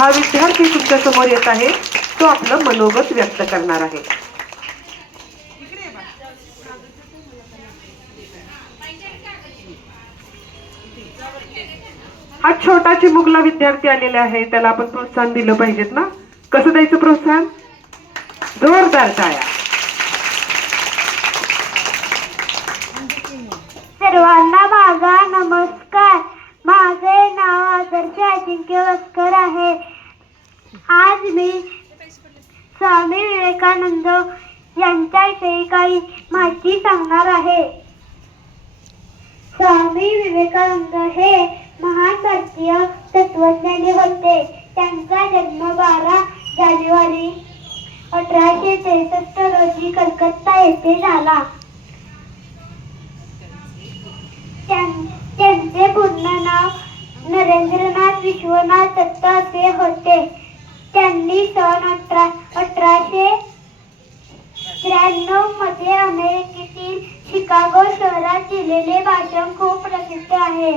हा विद्यार्थी तुमच्यासमोर येत आहे. तो आपलं मनोगत व्यक्त करणार आहे. हा छोटा चिमुकला विद्यार्थी आलेला आहे. त्याला आपण प्रोत्साहन दिलं पाहिजेत ना? कसं द्यायचं प्रोत्साहन? जोरदार टाळ्या सर्वांना माझा नमस्कार माझे नाव आदर्श अजिंक्य वस्कर आहे आज मी स्वामी विवेकानंद यांच्याविषयी काही माहिती सांगणार आहे स्वामी विवेकानंद हे महान भारतीय तत्वज्ञानी होते त्यांचा जन्म बारा जानेवारी अठराशे त्रेसष्ट रोजी कलकत्ता येथे झाला. त्यांचे पूर्ण नाव नरेंद्रनाथ विश्वनाथ दत्त असे होते. त्यांनी सन अठरा अठराशे त्र्याण्णवमध्ये अमेरिकेतील शिकागो शहरात दिलेले भाषण खूप प्रसिद्ध आहे.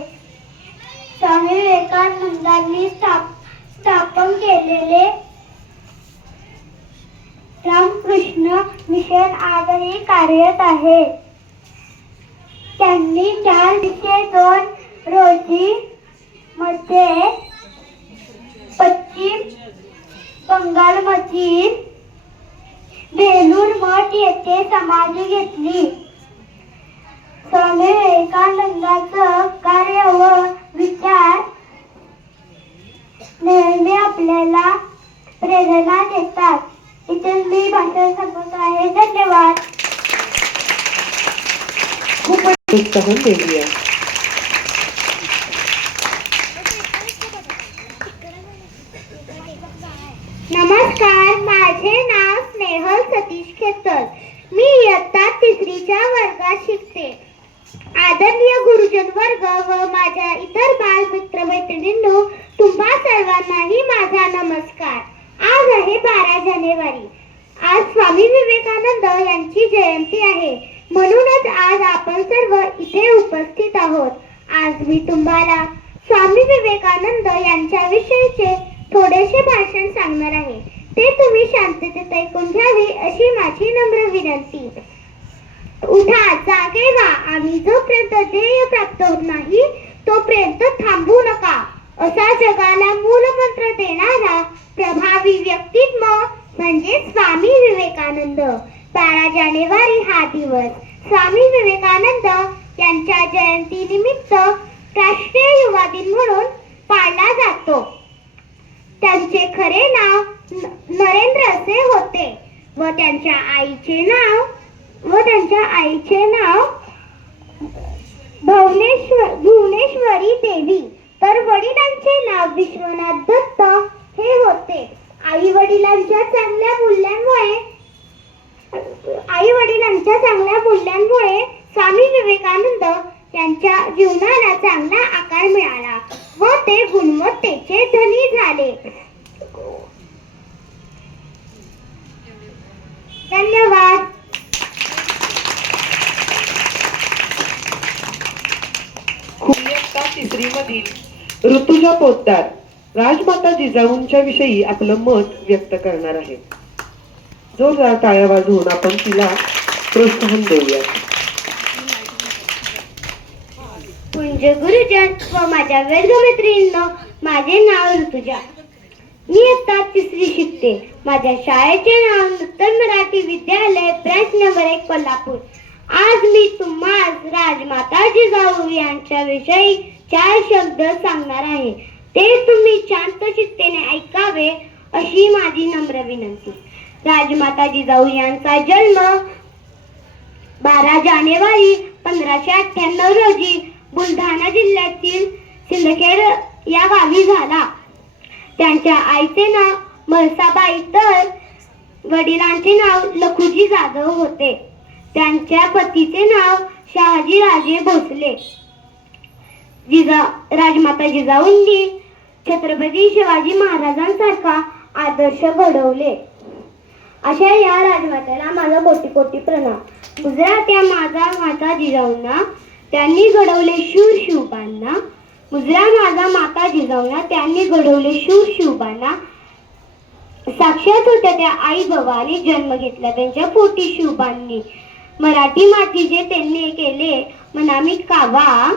स्वामी विवेकानंदांनी स्थाप स्थापन केलेले रामकृष्ण मिशन आजही कार्यरत आहे. त्यांनी चार दिशे दोन रोजी मध्ये पश्चिम बंगालमधील बेलूर मठ येथे समाधी घेतली. स्वामी विवेकानंदाचं कार्य व विचार नेहमी आपल्याला प्रेरणा देतात. इथे मी भाषण संपवत आहे. धन्यवाद. खूप प्रोत्साहन आहे नमस्कार माझे नाव स्नेहल सतीश खेतर मी इयत्ता तिसरीच्या वर्गात शिकते. आदरणीय गुरुजन वर्ग व माझ्या इतर बाल मित्र मैत्रिणींनो तुम्हा सर्वांनाही माझा नमस्कार. आज आहे बारा जानेवारी. आज स्वामी विवेकानंद यांची जयंती आहे. म्हणूनच आज आपण सर्व इथे उपस्थित आहोत. आज मी तुम्हाला स्वामी विवेकानंद यांच्या विषयीचे थोडेसे भाषण सांगणार आहे. ते तुम्ही शांततेत ऐकून घ्यावे अशी माझी नम्र विनंती. उठा जागे व्हा. आम्ही जोपर्यंत ध्येय प्राप्त होत नाही तोपर्यंत थांबू नका. असा जगाला मूलमंत्र देणारा प्रभावी व्यक्तित्व म्हणजे स्वामी विवेकानंद. बारा जानेवारी हा दिवस. स्वामी विवेकानंद यांच्या जयंती निमित्त राष्ट्रीय युवा दिन म्हणून पाळला जातो. त्यांचे खरे नाव नरेंद्र असे होते. व त्यांच्या आईचे नाव व त्यांच्या आईचे नाव भुवनेश्वर भुवनेश्वरी देवी. तर वडिलांचे नाव विश्वनाथ दत्त हे होते. आई वडिलांच्या चांगल्या मूल्यांमुळे आई वडिलांच्या चांगल्या मूल्यांमुळे स्वामी विवेकानंद यांच्या जीवनाला चांगला आकार मिळाला व ते गुणवत्तेचे धनी झाले. धन्यवाद. इयत्ता तिसरी मधील ऋतुजा पोतदार? राजमाता जिजाऊंच्या विषयी आपलं मत व्यक्त करणार आहे जोरदार टाळ्या वाजवून आपण तिला प्रोत्साहन देऊया. पुंज गुरुजन व माझ्या वर्गमैत्रिणींनो माझे नाव ऋतुजा. मी आता तिसरी शिकते. माझ्या शाळेचे नाव नूतन मराठी विद्यालय ब्रँच नंबर एक कोल्हापूर. आज मी तुम्हाला राजमाता जिजाऊ यांच्या विषयी चार शब्द सांगणार आहे. ते तुम्ही शांत चित्तेने ऐकावे अशी माझी नम्र विनंती. राजमाता जिजाऊ यांचा जन्म बारा जानेवारी पंधराशे अठ्ठ्याण्णव रोजी बुलढाणा जिल्ह्यातील सिंदखेड या गावी झाला. त्यांच्या आईचे नाव महसाबाई तर वडिलांचे नाव लखुजी जाधव होते. त्यांच्या पतीचे नाव शहाजी राजे भोसले. जिजा राजमाता जिजाऊंनी छत्रपती शिवाजी महाराजांसारखा आदर्श घडवले. अशा या राजमात्याला माझा कोटी कोटी प्रणाम. गुजरात या माझा माता जिजाऊंना त्यांनी घडवले शूर शिवबांना गुजरा माझा माता जिजाऊंना त्यांनी घडवले शूर शिवबांना साक्षात होत्या त्या आई बाबाने जन्म घेतला त्यांच्या पोटी शिवबांनी मराठी माती जे त्यांनी केले मनामी कावा.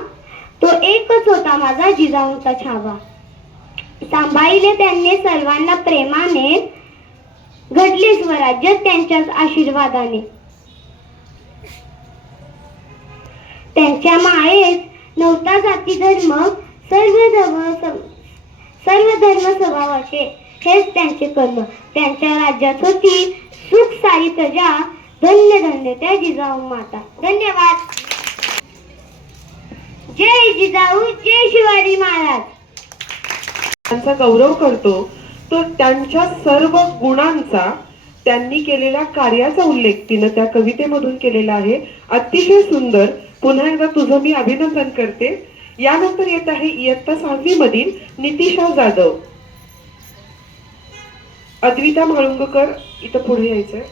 तो एकच होता माझा जिजाऊंचा छावा. सांभाळले त्यांनी सर्वांना प्रेमाने घडले स्वराज्य त्यांच्याच आशीर्वादाने. त्यांच्या मायेत नव्हता जाती धर्म सर्व धर्म सर्व धर्म स्वभावाचे हेच त्यांचे कर्म. त्यांच्या राज्यात होती सुख सारी प्रजा धन्य धन्य. त्या जिजाऊ माता. धन्यवाद. जय जिजाऊ जय शिवाजी महाराज. त्यांचा गौरव करतो तो त्यांच्या सर्व गुणांचा त्यांनी केलेल्या कार्याचा उल्लेख तिनं त्या कवितेमधून केलेला आहे. अतिशय सुंदर. पुन्हा एकदा तुझं मी अभिनंदन करते. यानंतर येत आहे इयत्ता सहावी मधील नितिशा जाधव. अद्विता म्हाळुंगकर इथं पुढे यायचंय.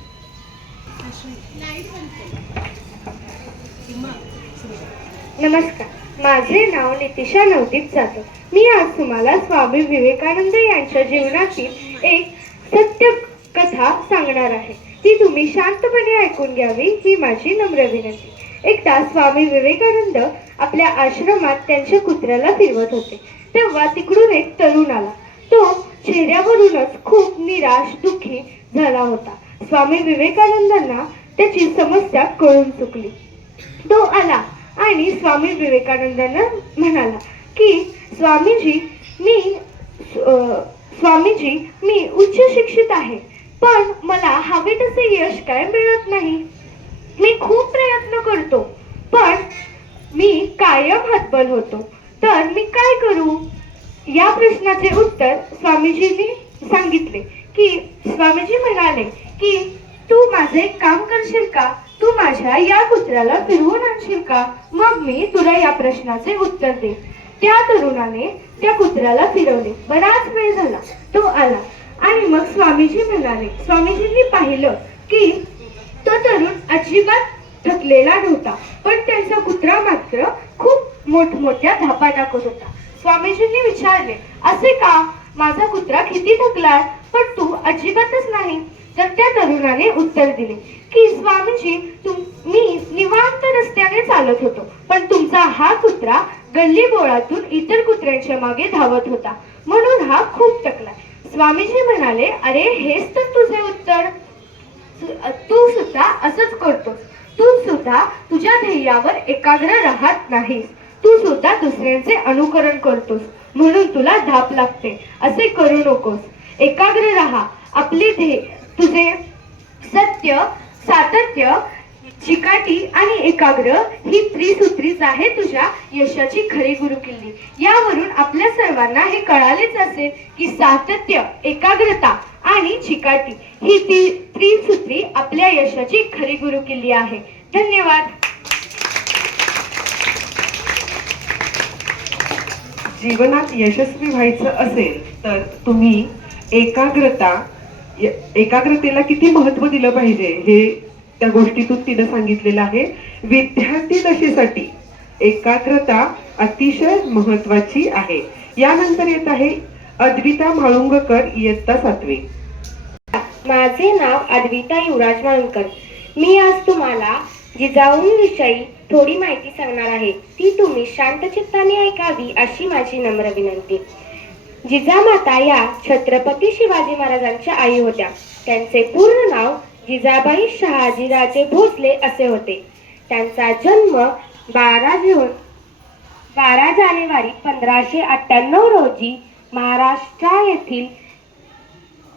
नमस्कार. माझे नाव नितिशा नवदीप जाधव. मी आज तुम्हाला स्वामी विवेकानंद यांच्या जीवनातील एक सत्य कथा सांगणार आहे. ती तुम्ही शांतपणे ऐकून घ्यावी ही माझी नम्र विनंती. एकदा स्वामी विवेकानंद आपल्या आश्रमात त्यांच्या कुत्र्याला फिरवत होते. तेव्हा तिकडून एक तरुण आला. तो चेहऱ्यावरूनच खूप निराश दुःखी झाला होता. स्वामी विवेकानंदांना त्याची समस्या कळून चुकली. तो आला. आणि स्वामी विवेकानंदांना म्हणाला की स्वामीजी मी स्वामीजी मी उच्च शिक्षित आहे पण मला हवे तसे यश काय मिळत नाही? मी खूप प्रयत्न करतो पण मी कायम हतबल होतो. तर मी काय करू? या प्रश्नाचे उत्तर स्वामीजींनी सांगितले की स्वामीजी म्हणाले की तू माझे काम करशील का? तू माझ्या या कुत्र्याला फिरवून आणशील का? मग मी तुला या प्रश्नाचे उत्तर दे. त्या तरुणाने त्या कुत्र्याला फिरवले. बराच वेळ झाला. तो आला. आणि मग स्वामीजी म्हणाले स्वामीजींनी पाहिलं की तो तरुण अजिबात थकलेला नव्हता पण त्यांचा कुत्रा मात्र खूप मोठमोठ्या धापा टाकत होता. स्वामीजींनी विचारले असे का? माझा कुत्रा किती थकलाय पण तू अजिबातच नाही. तर त्या तरुणाने उत्तर दिले की स्वामीजी तुम मी निवांत रस्त्याने चालत होतो पण तुमचा हा कुत्रा गल्ली बोळातून इतर कुत्र्यांच्या मागे धावत होता. म्हणून हा खूप टकला. स्वामीजी म्हणाले अरे हेच तर तुझे उत्तर. तू सुद्धा असंच करतोस. तू सुद्धा तुझ्या ध्येयावर एकाग्र राहत नाहीस. तू सुद्धा दुसऱ्यांचे अनुकरण करतोस. म्हणून तुला धाप लागते. असे करू नकोस. एकाग्र राहा. आपली ध्येय तुझे सत्य सातत्य चिकाटी आणि एकाग्र ही त्रिसूत्रीच आहे तुझ्या यशाची खरी गुरुकिल्ली. यावरून आपल्या सर्वांना हे कळालेच असेल की सातत्य एकाग्रता आणि चिकाटी ही ती त्रिसूत्री आपल्या यशाची खरी गुरुकिल्ली आहे. धन्यवाद. जीवनात यशस्वी व्हायचं असेल तर तुम्ही एकाग्रता एकाग्रतेला किती महत्त्व दिलं पाहिजे हे त्या गोष्टीतून तिनं सांगितलेलं आहे. विद्यार्थी दशेसाठी एकाग्रता अतिशय महत्वाची आहे. यानंतर येत आहे अद्विता म्हाळुंगकर इयत्ता सातवी. माझे नाव अद्विता युवराज म्हाळुंगकर. मी आज तुम्हाला जिजाऊंविषयी थोडी माहिती सांगणार आहे. ती तुम्ही शांत चित्ताने ऐकावी अशी माझी नम्र विनंती. जिजामाता या छत्रपती शिवाजी महाराजांच्या आई होत्या. त्यांचे पूर्ण नाव जिजाबाई शहाजीराजे भोसले असे होते. त्यांचा जन्म बारा जून बारा जानेवारी पंधराशे अठ्ठ्याण्णव रोजी महाराष्ट्र येथील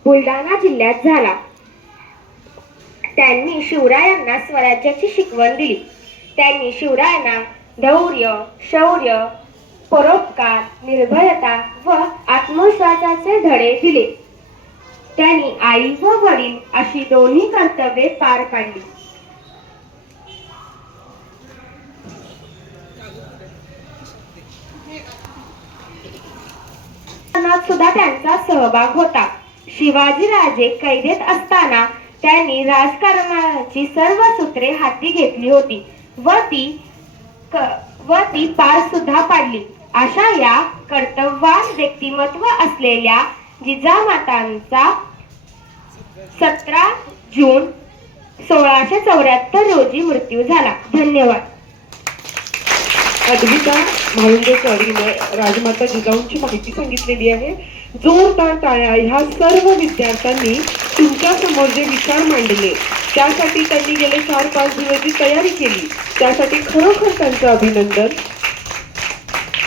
बुलढाणा जिल्ह्यात झाला. त्यांनी शिवरायांना स्वराज्याची शिकवण दिली. त्यांनी शिवरायांना धैर्य शौर्य परोपकार निर्भयता व आत्मविश्वासाचे धडे दिले. त्यांनी आई व वडील अशी दोन्ही कर्तव्ये पार पाडली. सुद्धा त्यांचा सहभाग होता. शिवाजीराजे कैदेत असताना त्यांनी राजकारणाची सर्व सूत्रे हाती घेतली होती व ती व ती पार सुद्धा पाडली. अशा या कर्तव्यवान व्यक्तिमत्व असलेल्या जिजामातांचा सतरा जून सोळाशे चौऱ्याहत्तर रोजी मृत्यू झाला. धन्यवाद. अद्विता म्हाळुंगेकर हिने राजमाता जिजाऊंची माहिती सांगितलेली आहे. जोरदार टाळ्या ह्या सर्व विद्यार्थ्यांनी तुमच्यासमोर जे विचार मांडले त्यासाठी त्यांनी गेले चार पाच दिवस जी तयारी केली त्यासाठी खरोखर त्यांचं अभिनंदन.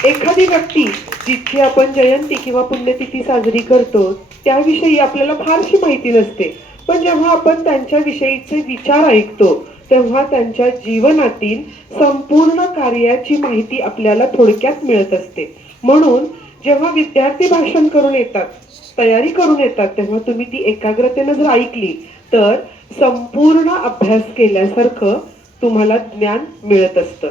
एखादी व्यक्ती जिची आपण जयंती किंवा पुण्यतिथी साजरी करतो त्याविषयी आपल्याला फारशी माहिती नसते. पण जेव्हा आपण त्यांच्याविषयीचे विचार ऐकतो तेव्हा त्यांच्या जीवनातील संपूर्ण कार्याची माहिती आपल्याला थोडक्यात मिळत असते. म्हणून जेव्हा विद्यार्थी भाषण करून येतात तयारी करून येतात तेव्हा तुम्ही ती एकाग्रतेनं जर ऐकली तर संपूर्ण अभ्यास केल्यासारखं तुम्हाला ज्ञान मिळत असतं.